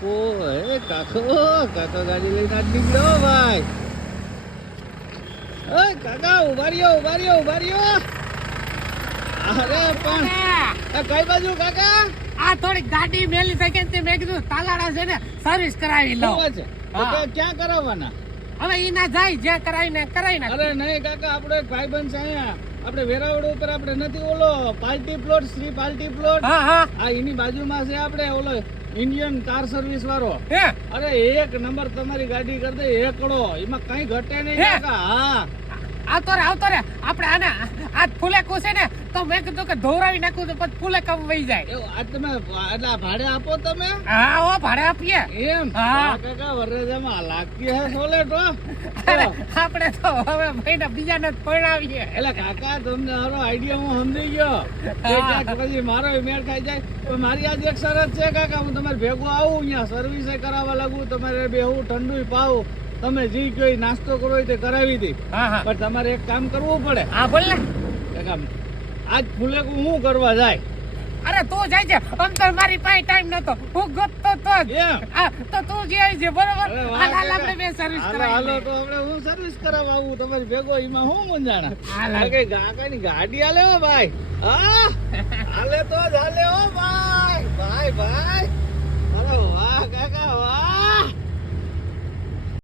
કાકો હે કાકો કાકા ગાડી લઈને આજ નીકળ્યો ભાઈ. એ કાકા ઉભા રહ્યો. અરે પણ એ કઈ બાજુ કાકા? આ થોડી ગાડી મેલી શકે તે મેં કીધું તાલાડા છે ને સર્વિસ કરાવી લઉં. શું છે? તો ક્યાં કરાવવાના? હવે ઈ ના જાય જ્યાં કરાવી નાખે. અરે નહીં કાકા, આપણો એક ભાઈબંધ છે અહીંયા આપણે વેરાવળ ઉપર, આપણે નથી ઓલો party plot, Shri party plot, આ એની બાજુમાં છે આપણે ઓલો ઇન્ડિયન કાર સર્વિસ વાળો. અરે એક નંબર તમારી ગાડી કરી દે એકડો, એમાં કઈ ઘટે નહીં કાકા. હા આવતો રે આપણે આને આજ ફૂલે કુસે ને તો મેં કીધું કે ધોરાવી નાખું તો પછી ફૂલે કમ વહી જાય. આ તમે ભાડે આપો તમે? હા ઓ ભાડે આપીએ એમ? હા કાકા વરરાજામાં લાગતી હે સોલેટો. આપણે તો હવે ભાઈને બીજાને જ પરણાવીએ. એટલે કાકા તમને મારો આઈડિયા હું સમજી ગયો. પછી મારો મેળ ખાઈ જાય તો મારી આજ એક શરત છે કાકા, હું તમારે ભેગો આવું, અહીંયા સર્વિસે કરાવવા લાગુ, તમારે બેહું ઠંડુ પાવું, તમે જે કયો નાસ્તો કરો તે કરાવી દે. પણ તમારે એક કામ કરવું પડે. હા બોલ ને કાકા, આજ ફૂલે હું કરવા જાય? અરે તું જાય છે અંકલ, મારી પાસે ટાઈમ નતો, હું ગોતતો તો જ. તો તું જે આવી છે બરોબર. હાલ આપણે બે સર્વિસ કરાવી. હાલો તો આપણે હું સર્વિસ કરાવવા આવું તમારી ભેગો, એમાં હું મૂંઝાણા? કે કાકાની ગાડી હાલે હો ભાઈ. હા હાલે તો જ હાલે હો ભાઈ. અરે વાહ કાકા વાહ.